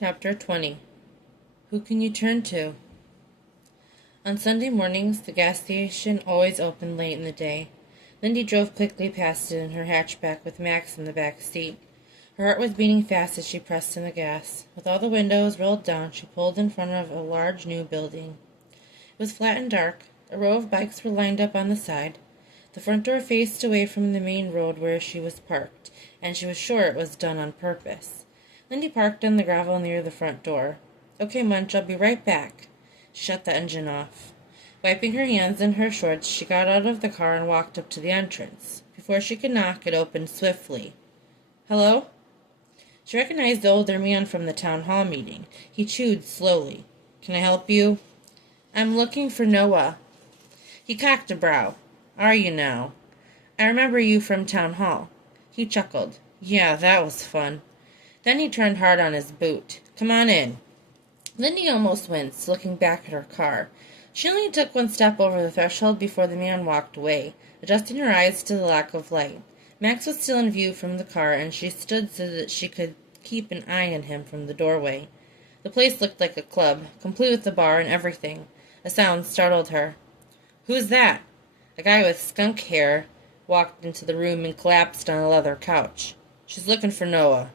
Chapter 20. Who can you turn to? On Sunday mornings, the gas station always opened late in the day. Lindy drove quickly past it in her hatchback with Max in the back seat. Her heart was beating fast as she pressed in the gas. With all the windows rolled down, she pulled in front of a large new building. It was flat and dark. A row of bikes were lined up on the side. The front door faced away from the main road where she was parked, and she was sure it was done on purpose. Lindy parked on the gravel near the front door. "Okay, Munch, I'll be right back." She shut the engine off. Wiping her hands in her shorts, she got out of the car and walked up to the entrance. Before she could knock, it opened swiftly. "Hello?" She recognized the older man from the town hall meeting. He chewed slowly. "Can I help you?" "I'm looking for Noah." He cocked a brow. "Are you now? I remember you from town hall." He chuckled. "Yeah, that was fun." Then he turned hard on his boot. "Come on in." Lindy almost winced, looking back at her car. She only took one step over the threshold before the man walked away, adjusting her eyes to the lack of light. Max was still in view from the car, and she stood so that she could keep an eye on him from the doorway. The place looked like a club, complete with a bar and everything. A sound startled her. "Who's that?" A guy with skunk hair walked into the room and collapsed on a leather couch. "She's looking for Noah."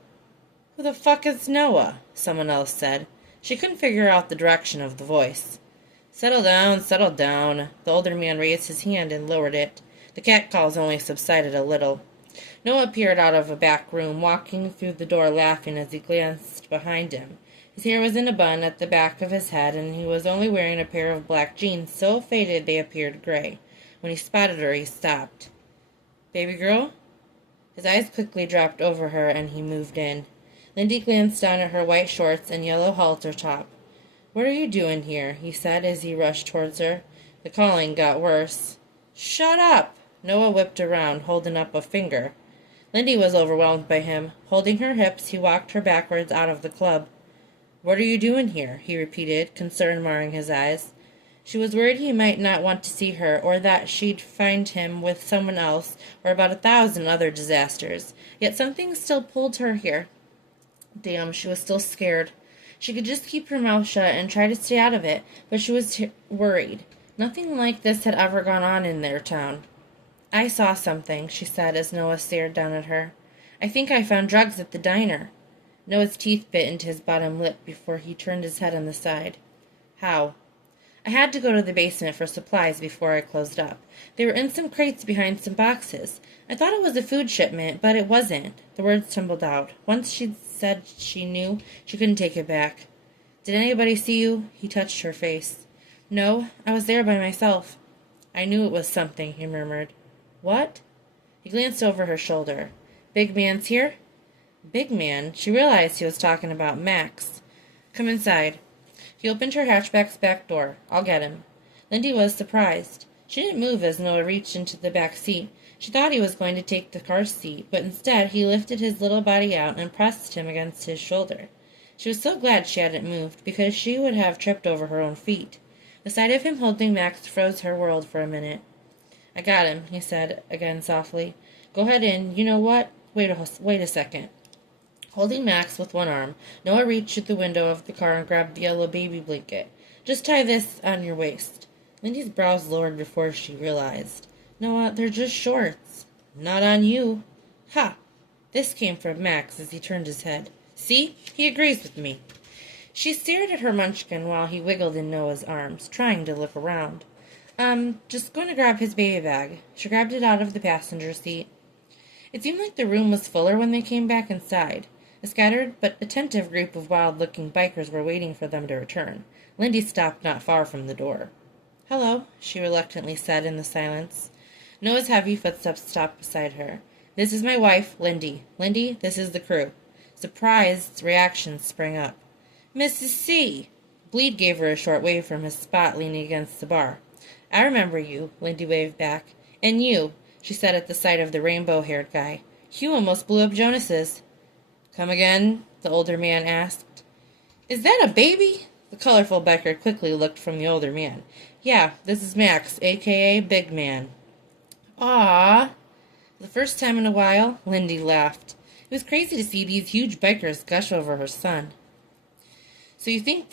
"Who the fuck is Noah?" someone else said. She couldn't figure out the direction of the voice. Settle down, settle down." The older man raised his hand and lowered it. The catcalls only subsided a little. Noah appeared out of a back room, walking through the door laughing as he glanced behind him. His hair was in a bun at the back of his head, and he was only wearing a pair of black jeans so faded they appeared gray. When he spotted her, he stopped. "Baby girl?" His eyes quickly dropped over her, and he moved in. Lindy glanced down at her white shorts and yellow halter top. "What are you doing here?" he said as he rushed towards her. The calling got worse. "Shut up!" Noah whipped around, holding up a finger. Lindy was overwhelmed by him. Holding her hips, he walked her backwards out of the club. "What are you doing here?" he repeated, concern marring his eyes. She was worried he might not want to see her, or that she'd find him with someone else, or about 1,000 other disasters. Yet something still pulled her here. Damn, she was still scared. She could just keep her mouth shut and try to stay out of it, but she was worried. Nothing like this had ever gone on in their town. "I saw something," she said as Noah stared down at her. "I think I found drugs at the diner." Noah's teeth bit into his bottom lip before he turned his head on the side. "How?" "I had to go to the basement for supplies before I closed up. They were in some crates behind some boxes. I thought it was a food shipment, but it wasn't." The words tumbled out. Once she'd said she knew, she couldn't take it back. "Did anybody see you?" He touched her face. "No, I was there by myself." "I knew it was something," he murmured. "What?" He glanced over her shoulder. "Big man's here?" Big man? She realized he was talking about Max. "Come inside." He opened her hatchback's back door. "I'll get him." Lindy was surprised. She didn't move as Noah reached into the back seat. She thought he was going to take the car seat, but instead he lifted his little body out and pressed him against his shoulder. She was so glad she hadn't moved, because she would have tripped over her own feet. The sight of him holding Max froze her world for a minute. "I got him," he said again softly. "Go ahead in. You know what? Wait a second." Holding Max with one arm, Noah reached at the window of the car and grabbed the yellow baby blanket. "Just tie this on your waist." Lindy's brows lowered before she realized. "Noah, they're just shorts." "Not on you." "Ha!" This came from Max as he turned his head. "See? He agrees with me." She stared at her munchkin while he wiggled in Noah's arms, trying to look around. Just going to grab his baby bag." She grabbed it out of the passenger seat. It seemed like the room was fuller when they came back inside. A scattered but attentive group of wild-looking bikers were waiting for them to return. Lindy stopped not far from the door. "Hello," she reluctantly said in the silence. Noah's heavy footsteps stopped beside her. "This is my wife, Lindy. Lindy, this is the crew." Surprised reactions sprang up. "Mrs. C." Bleed gave her a short wave from his spot leaning against the bar. "I remember you," Lindy waved back. "And you," she said at the sight of the rainbow-haired guy. "You almost blew up Jonas's." "Come again?" the older man asked. "Is that a baby?" The colorful biker quickly looked from the older man. "Yeah, this is Max, a.k.a. Big Man." "Aww." For the first time in a while, Lindy laughed. It was crazy to see these huge bikers gush over her son. So you think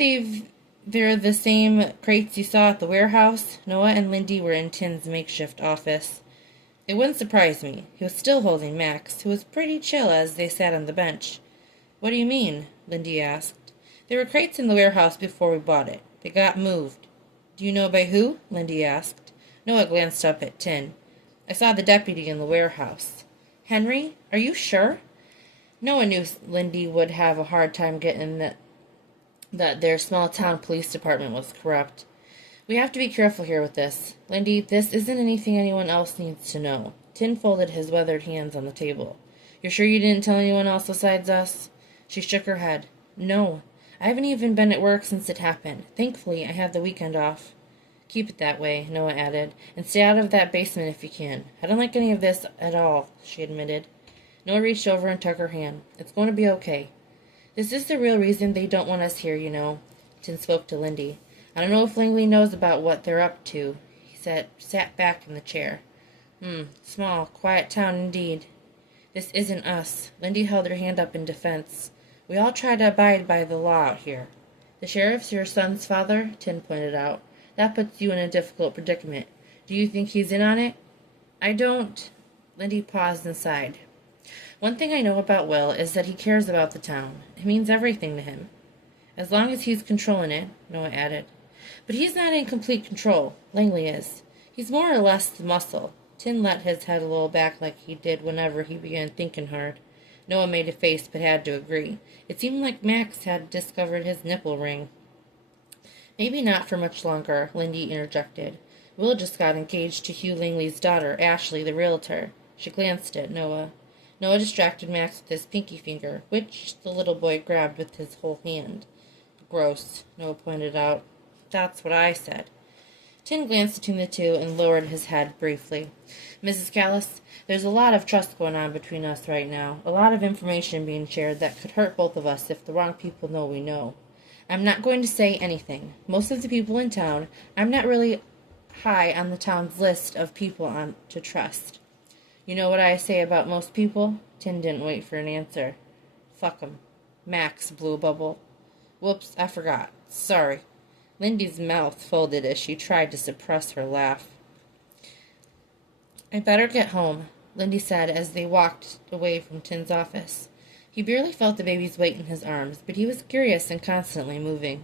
they're the same crates you saw at the warehouse? Noah and Lindy were in Tim's makeshift office. It wouldn't surprise me. He was still holding Max, who was pretty chill as they sat on the bench. What do you mean? Lindy asked. There were crates in the warehouse before we bought it. They got moved. Do you know by who? Lindy asked. Noah glanced up at Tin. I saw the deputy in the warehouse. Henry? Are you sure? Noah knew Lindy would have a hard time getting that their small-town police department was corrupt. We have to be careful here with this. Lindy, this isn't anything anyone else needs to know. Tin folded his weathered hands on the table. You're sure you didn't tell anyone else besides us? She shook her head. No. I haven't even been at work since it happened. Thankfully, I have the weekend off. Keep it that way, Noah added, and stay out of that basement if you can. I don't like any of this at all, she admitted. Noah reached over and took her hand. It's going to be okay. This is the real reason they don't want us here, you know. Tin spoke to Lindy. I don't know if Langley knows about what they're up to. He sat back in the chair. Small, quiet town indeed. This isn't us. Lindy held her hand up in defense. We all try to abide by the law out here. The sheriff's your son's father, Tin pointed out. That puts you in a difficult predicament. Do you think he's in on it? I don't. Lindy paused and sighed. One thing I know about Will is that he cares about the town. It means everything to him. As long as he's controlling it, Noah added. But he's not in complete control. Langley is. He's more or less the muscle. Tin let his head roll back like he did whenever he began thinking hard. Noah made a face but had to agree. It seemed like Max had discovered his nipple ring. Maybe not for much longer, Lindy interjected. Will just got engaged to Hugh Langley's daughter, Ashley, the realtor. She glanced at Noah. Noah distracted Max with his pinky finger, which the little boy grabbed with his whole hand. Gross, Noah pointed out. That's what I said. Tin glanced between the two and lowered his head briefly. Mrs. Callis, there's a lot of trust going on between us right now. A lot of information being shared that could hurt both of us if the wrong people know we know. I'm not going to say anything. Most of the people in town, I'm not really high on the town's list of people to trust. You know what I say about most people? Tin didn't wait for an answer. Fuck 'em. Max blew a bubble. Whoops, I forgot. Sorry. Lindy's mouth folded as she tried to suppress her laugh. I'd better get home, Lindy said as they walked away from Tin's office. He barely felt the baby's weight in his arms, but he was curious and constantly moving.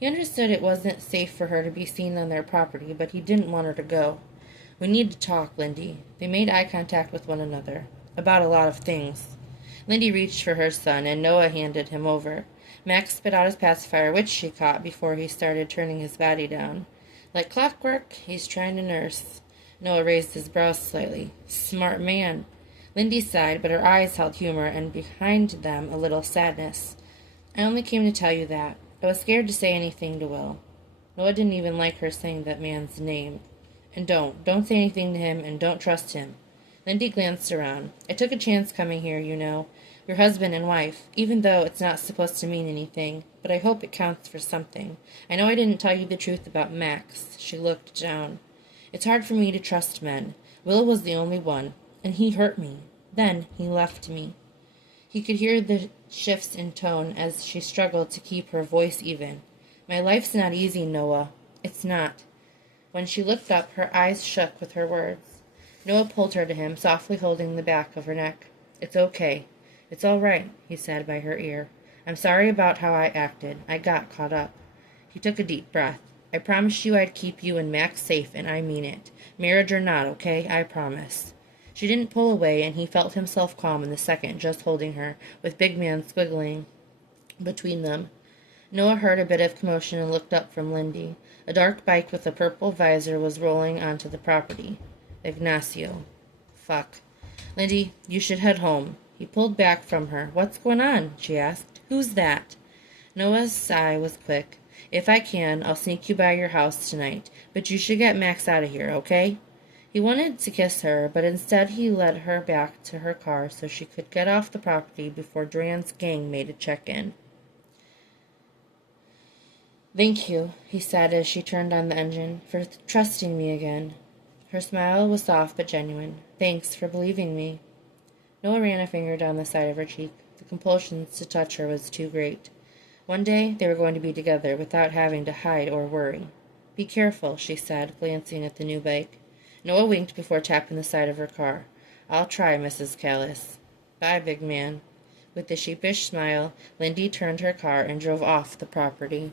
He understood it wasn't safe for her to be seen on their property, but he didn't want her to go. We need to talk, Lindy. They made eye contact with one another. About a lot of things. Lindy reached for her son, and Noah handed him over. Max spit out his pacifier, which she caught before he started turning his body down. Like clockwork, he's trying to nurse. Noah raised his brows slightly. Smart man. Lindy sighed, but her eyes held humor, and behind them a little sadness. I only came to tell you that. I was scared to say anything to Will. Noah didn't even like her saying that man's name. And don't say anything to him, and don't trust him. Lindy glanced around. I took a chance coming here, you know. We're husband and wife, even though it's not supposed to mean anything, but I hope it counts for something. I know I didn't tell you the truth about Max. She looked down. It's hard for me to trust men. Will was the only one, and he hurt me. Then he left me. He could hear the shifts in tone as she struggled to keep her voice even. My life's not easy, Noah. It's not. When she looked up, her eyes shook with her words. Noah pulled her to him, softly holding the back of her neck. It's okay. It's all right, he said by her ear. I'm sorry about how I acted. I got caught up. He took a deep breath. I promised you I'd keep you and Max safe, and I mean it. Marriage or not, okay? I promise. She didn't pull away, and he felt himself calm in the second, just holding her, with big man squiggling between them. Noah heard a bit of commotion and looked up from Lindy. A dark bike with a purple visor was rolling onto the property. Ignacio. Fuck. Lindy, you should head home. He pulled back from her. What's going on? She asked. Who's that? Noah's sigh was quick. If I can, I'll sneak you by your house tonight, but you should get Max out of here, okay? He wanted to kiss her, but instead he led her back to her car so she could get off the property before Duran's gang made a check-in. Thank you, he said as she turned on the engine, for trusting me again. Her smile was soft but genuine. Thanks for believing me. Noah ran a finger down the side of her cheek. The compulsion to touch her was too great. One day they were going to be together without having to hide or worry. "Be careful," she said, glancing at the new bike. Noah winked before tapping the side of her car. "I'll try, Mrs. Callis." "Bye, big man." With a sheepish smile, Lindy turned her car and drove off the property.